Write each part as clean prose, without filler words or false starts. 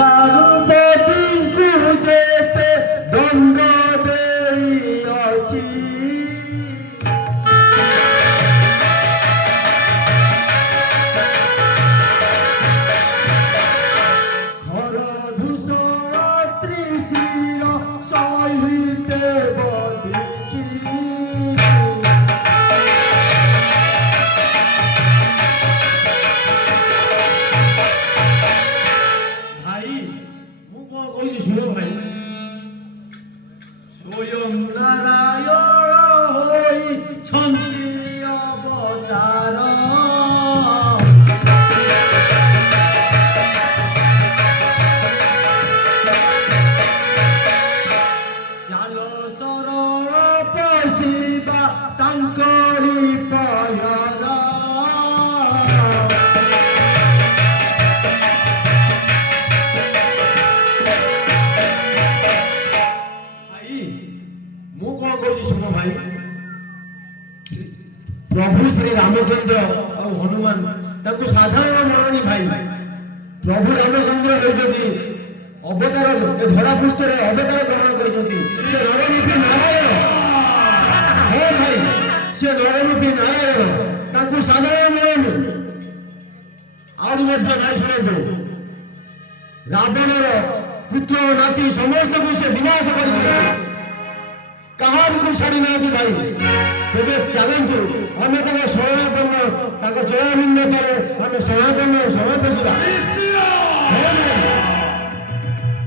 ରଘୁପତିଙ୍କୁ ଯେତେ ଦଣ୍ଡ ଦେଇଅଛି ଘର ଧୂଷଣ ତ୍ରିଶିର ସହିତେ ବଧିଛି স্বয়ং নারায়ণ হইছন্তি অবতার চাল শরণ পশিবা তাঙ্করি পয়র प्रभु श्री रामचंद्र और हनुमान ताको साधारण मननी भाई प्रभु रामचंद्र होती अवतार धरा पृष्ठ अवतार ग्रहण करती नररूपी नारायण हो भाई से नररूपी नारायण ताको साधारण मननी आउरी मध्य भाई शुणु रावणर पुत्र नाती समस्त को से विनाश कर कहा छाड़ी ना भाई तेरे चलतु आम शरणापन्न चरणाबिंद करे आम शरणापन्न समय पशिबा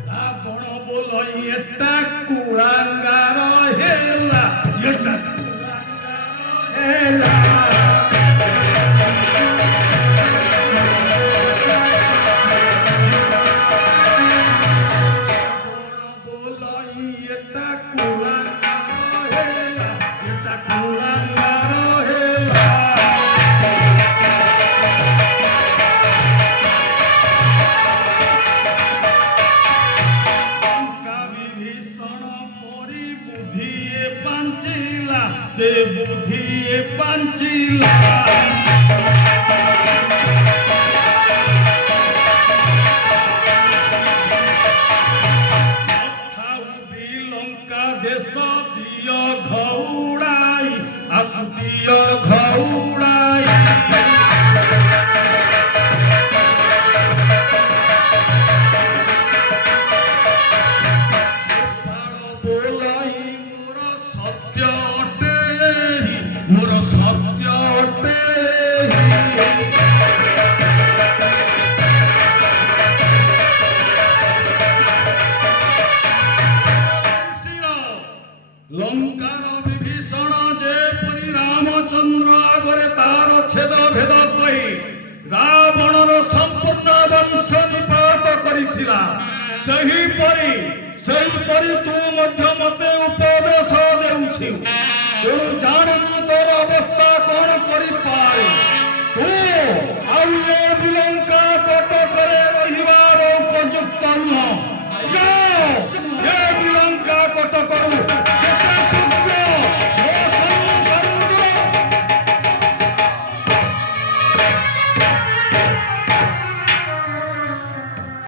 रावण बोल एटा कुलांगार हेला एटा हेला से बुद्धि पंचिला लंका देश दिय घौड़ाई आकु दिय घौड़ाई मोर सत्य अटे लंकार विभीषण जेपरी रामचंद्र आगरे तार छेद भेद कही रावणर संपूर्ण वंश निपात करिथिला सहीपरी तू मध्य मते उपदेश देउछि तेणु जानू तोर अवस्था कौन करिपारे तू आउ ए बिलंका कटकरे रहिबार उपयुक्त नुह जाओ ए बिलंका कटकरू